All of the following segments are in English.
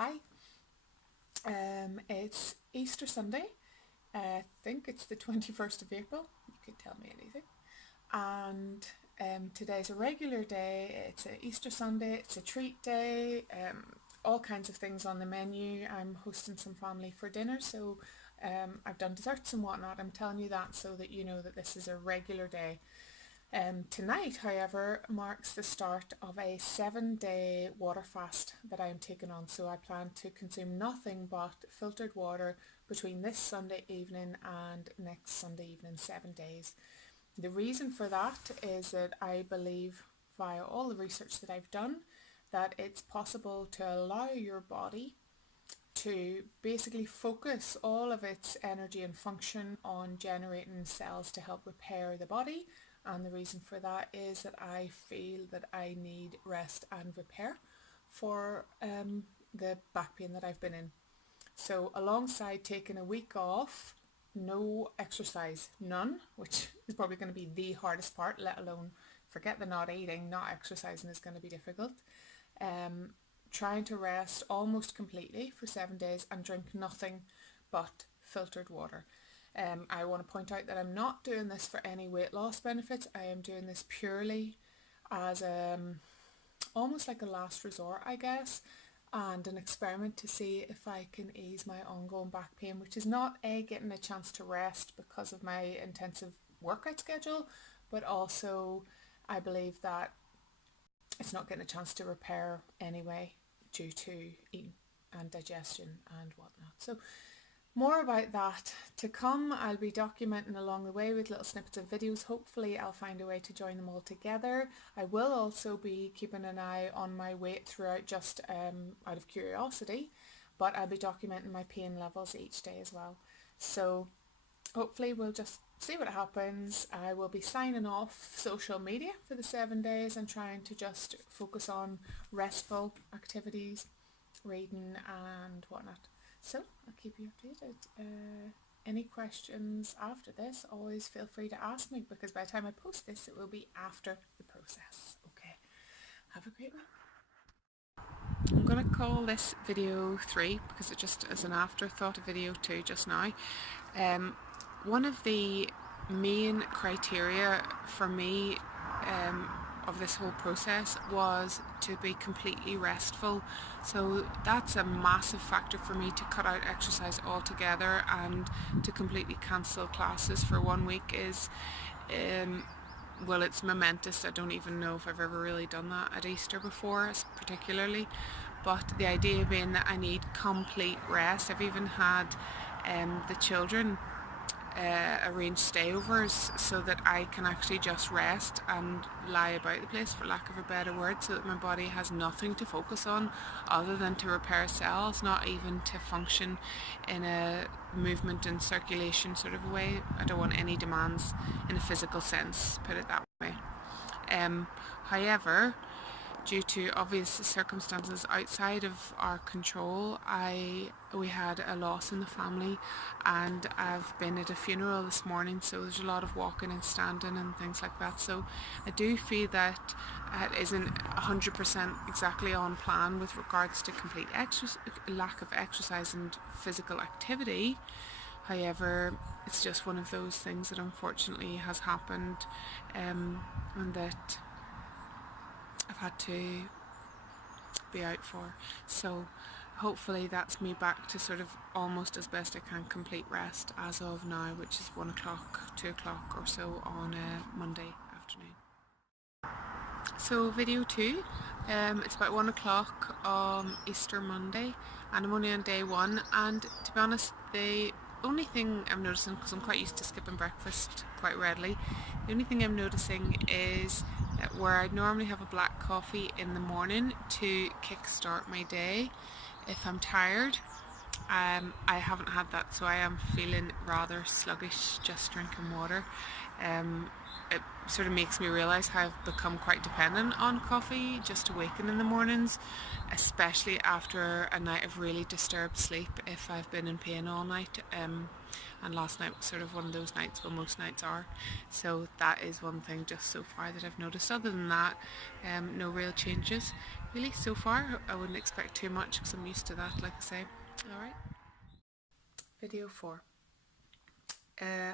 Hi, it's Easter Sunday. I think it's the 21st of April. You could tell me anything. And today's a regular day. It's a Easter Sunday. It's a treat day. All kinds of things on the menu. I'm hosting some family for dinner, so I've done desserts and whatnot. I'm telling you that so that you know that this is a regular day. Tonight, however, marks the start of a 7-day water fast that I am taking on. So I plan to consume nothing but filtered water between this Sunday evening and next Sunday evening, 7 days. The reason for that is that I believe via all the research that I've done that it's possible to allow your body to basically focus all of its energy and function on generating cells to help repair the body. And the reason for that is that I feel that I need rest and repair for the back pain that I've been in. So alongside taking a week off, no exercise, none, which is probably going to be the hardest part, let alone forget the not eating, not exercising is going to be difficult. Trying to rest almost completely for 7 days and drink nothing but filtered water. I want to point out that I'm not doing this for any weight loss benefits. I am doing this purely as almost like a last resort, I guess, and an experiment to see if I can ease my ongoing back pain, which is not getting a chance to rest because of my intensive workout schedule, but also I believe that it's not getting a chance to repair anyway due to eating and digestion and whatnot. So more about that to come. I'll be documenting along the way with little snippets of videos. Hopefully I'll find a way to join them all together. I will also be keeping an eye on my weight throughout, just out of curiosity, but I'll be documenting my pain levels each day as well. So hopefully we'll just see what happens. I will be signing off social media for the 7 days and trying to just focus on restful activities, reading and whatnot. So I'll keep you updated. Any questions after this, always feel free to ask me, because by the time I post this, it will be after the process. Okay, have a great one. I'm going to call this video 3 because it just is an afterthought of video 2 just now. One of the main criteria for me of this whole process was to be completely restful. So that's a massive factor for me, to cut out exercise altogether and to completely cancel classes for 1 week is well, it's momentous. I don't even know if I've ever really done that at Easter before, particularly, but the idea being that I need complete rest. I've even had the children arrange stayovers so that I can actually just rest and lie about the place, for lack of a better word, so that my body has nothing to focus on other than to repair cells, not even to function in a movement and circulation sort of a way. I don't want any demands in a physical sense, put it that way. However, due to obvious circumstances outside of our control, we had a loss in the family, and I've been at a funeral this morning, so there's a lot of walking and standing and things like that. So I do feel that it isn't 100% exactly on plan with regards to complete lack of exercise and physical activity. However, it's just one of those things that unfortunately has happened, and that I've had to be out for. So hopefully that's me back to sort of almost as best I can complete rest as of now, which is 1 o'clock, 2 o'clock or so on a Monday afternoon. So video 2, it's about 1 o'clock on Easter Monday, and I'm only on day 1, and to be honest, the only thing I'm noticing, because I'm quite used to skipping breakfast quite readily, the only thing I'm noticing is where I'd normally have a black coffee in the morning to kickstart my day if I'm tired, I haven't had that, so I am feeling rather sluggish just drinking water. It sort of makes me realise how I've become quite dependent on coffee just to waken in the mornings, especially after a night of really disturbed sleep if I've been in pain all night. And last night was sort of one of those nights, well, most nights are. So that is one thing just so far that I've noticed. Other than that, no real changes. really, so far. I wouldn't expect too much because I'm used to that, like I say. Alright. Video 4.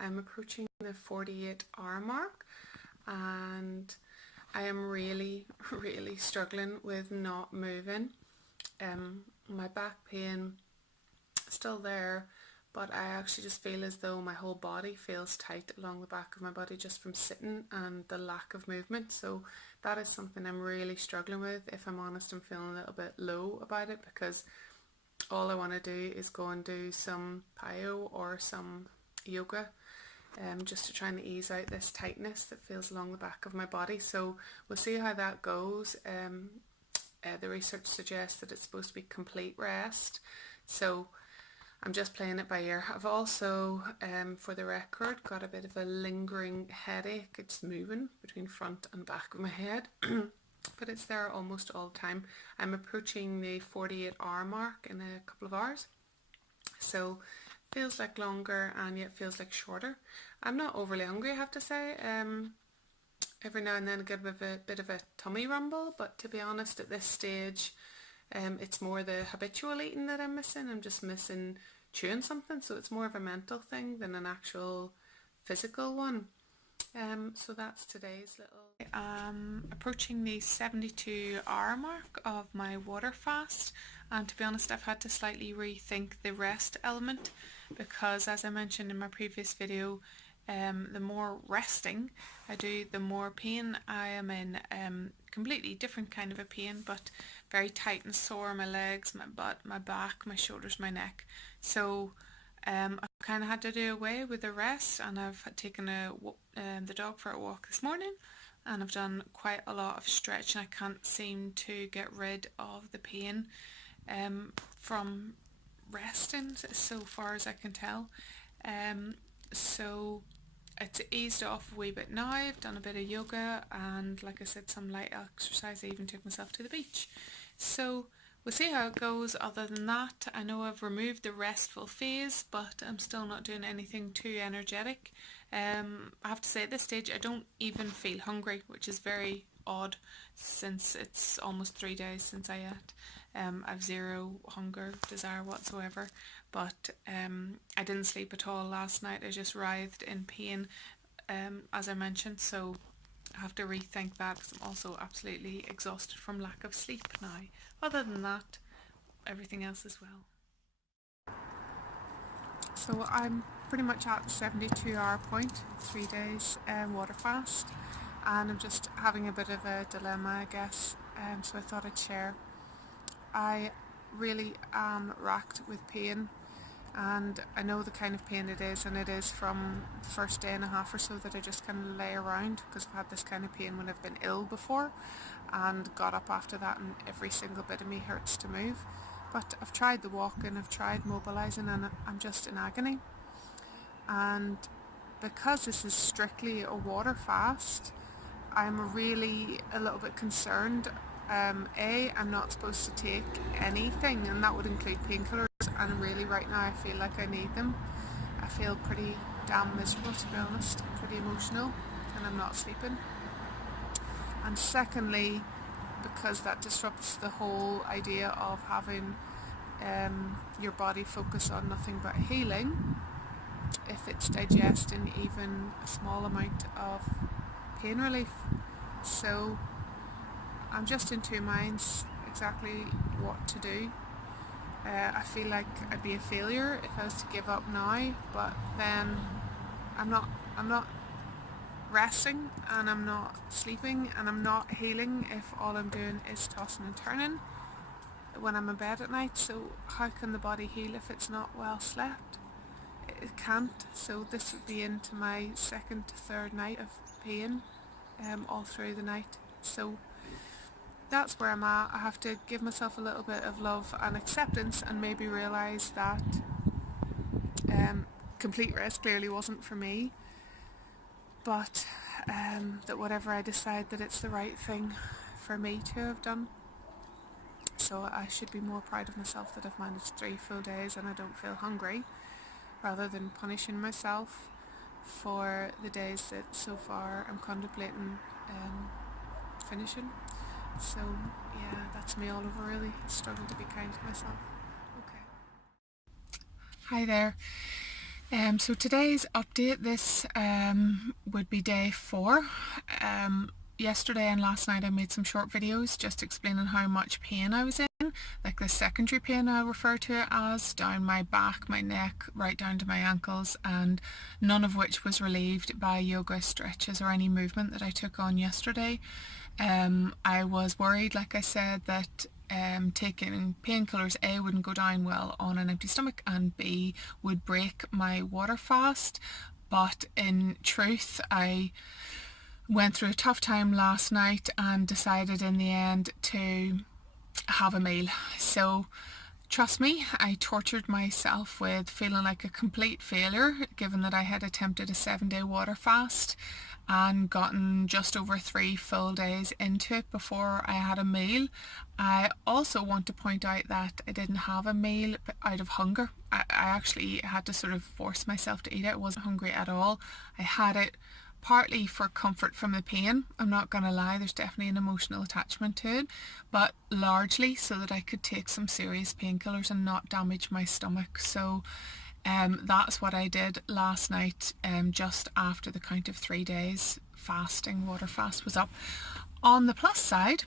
I'm approaching the 48-hour mark, and I am really, really struggling with not moving. My back pain still there, but I actually just feel as though my whole body feels tight along the back of my body just from sitting and the lack of movement. So that is something I'm really struggling with. If I'm honest, I'm feeling a little bit low about it because all I want to do is go and do some pyo or some yoga, just to try and ease out this tightness that feels along the back of my body. So we'll see how that goes. The research suggests that it's supposed to be complete rest, so I'm just playing it by ear. I've also, for the record, got a bit of a lingering headache. It's moving between front and back of my head, but it's there almost all the time. I'm approaching the 48-hour mark in a couple of hours, so feels like longer and yet feels like shorter. I'm not overly hungry, I have to say. Every now and then I get a bit of a tummy rumble, but to be honest, at this stage, it's more the habitual eating that I'm missing. I'm just missing chewing something, so it's more of a mental thing than an actual physical one. So that's today's little... I'm approaching the 72-hour mark of my water fast, and to be honest, I've had to slightly rethink the rest element because, as I mentioned in my previous video, the more resting I do, the more pain I am in. Completely different kind of a pain, but very tight and sore. My legs, my butt, my back, my shoulders, my neck. So I've kind of had to do away with the rest, and I've taken the dog for a walk this morning, and I've done quite a lot of stretching. I can't seem to get rid of the pain from resting so far as I can tell. So it's eased off a wee bit now. I've done a bit of yoga and, like I said, some light exercise. I even took myself to the beach. So we'll see how it goes. Other than that, I know I've removed the restful phase, but I'm still not doing anything too energetic. I have to say at this stage I don't even feel hungry, which is very odd since it's almost 3 days since I ate. I've zero hunger, desire whatsoever, but I didn't sleep at all last night. I just writhed in pain, as I mentioned, so I have to rethink that because I'm also absolutely exhausted from lack of sleep now. Other than that, everything else is well. So I'm pretty much at the 72-hour point, 3 days water fast, and I'm just having a bit of a dilemma, I guess, so I thought I'd share. I really am racked with pain, and I know the kind of pain it is, and it is from the first day and a half or so that I just kind of lay around, because I've had this kind of pain when I've been ill before and got up after that and every single bit of me hurts to move. But I've tried the walking, I've tried mobilising, and I'm just in agony. And because this is strictly a water fast, I'm really a little bit concerned. I'm not supposed to take anything, and that would include painkillers, and really right now I feel like I need them. I feel pretty damn miserable, to be honest, pretty emotional, and I'm not sleeping. And secondly, because that disrupts the whole idea of having your body focus on nothing but healing, if it's digesting even a small amount of pain relief. So I'm just in two minds exactly what to do. I feel like I'd be a failure if I was to give up now, but then I'm not resting, and I'm not sleeping, and I'm not healing if all I'm doing is tossing and turning when I'm in bed at night. So how can the body heal if it's not well slept? It can't. So this would be into my second to third night of pain all through the night. So that's where I'm at. I have to give myself a little bit of love and acceptance, and maybe realise that complete rest clearly wasn't for me, but that whatever I decide, that it's the right thing for me to have done. So I should be more proud of myself that I've managed 3 full days and I don't feel hungry, rather than punishing myself for the days that so far I'm contemplating finishing. So Yeah, that's me all over really. I struggle to be kind to myself. Okay. Hi there. So today's update, this would be day 4. Yesterday and last night I made some short videos just explaining how much pain I was in, like the secondary pain I refer to it as, down my back, my neck, right down to my ankles, and none of which was relieved by yoga stretches or any movement that I took on yesterday. I was worried, like I said, that taking painkillers, A, wouldn't go down well on an empty stomach, and B, would break my water fast. But in truth, I went through a tough time last night and decided in the end to have a meal. So trust me, I tortured myself with feeling like a complete failure, given that I had attempted a 7-day water fast and gotten just over 3 full days into it before I had a meal. I also want to point out that I didn't have a meal out of hunger. I actually had to sort of force myself to eat it. I wasn't hungry at all. I had it partly for comfort from the pain. I'm not going to lie, there's definitely an emotional attachment to it, but largely so that I could take some serious painkillers and not damage my stomach. So that's what I did last night, just after the count of 3 days fasting, water fast was up. On the plus side,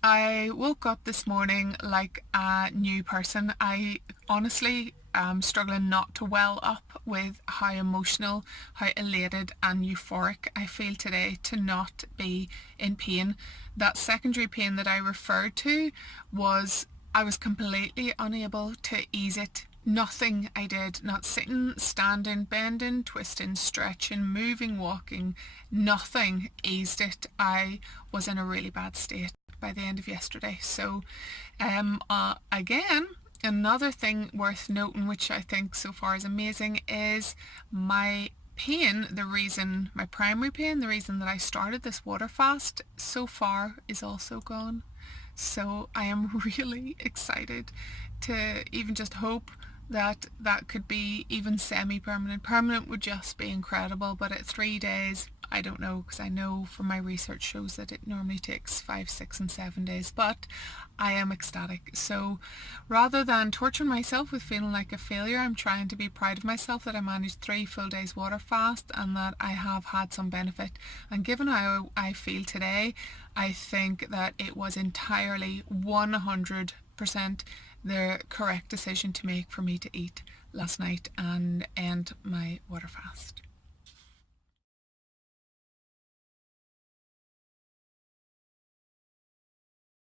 I woke up this morning like a new person. I honestly am struggling not to well up with how emotional, how elated and euphoric I feel today to not be in pain. That secondary pain that I referred to was, I was completely unable to ease it. Nothing I did, not sitting, standing, bending, twisting, stretching, moving, walking, nothing eased it. I was in a really bad state by the end of yesterday. So again, another thing worth noting, which I think so far is amazing, is my pain, my primary pain, the reason that I started this water fast, so far is also gone. So I am really excited to even just hope that that could be even semi-permanent. Permanent would just be incredible, but at 3 days, I don't know, because I know from my research shows that it normally takes 5, 6 and 7 days, but I am ecstatic. So rather than torturing myself with feeling like a failure, I'm trying to be proud of myself that I managed 3 full days water fast and that I have had some benefit. And given how I feel today, I think that it was entirely 100% the correct decision to make for me to eat last night and end my water fast.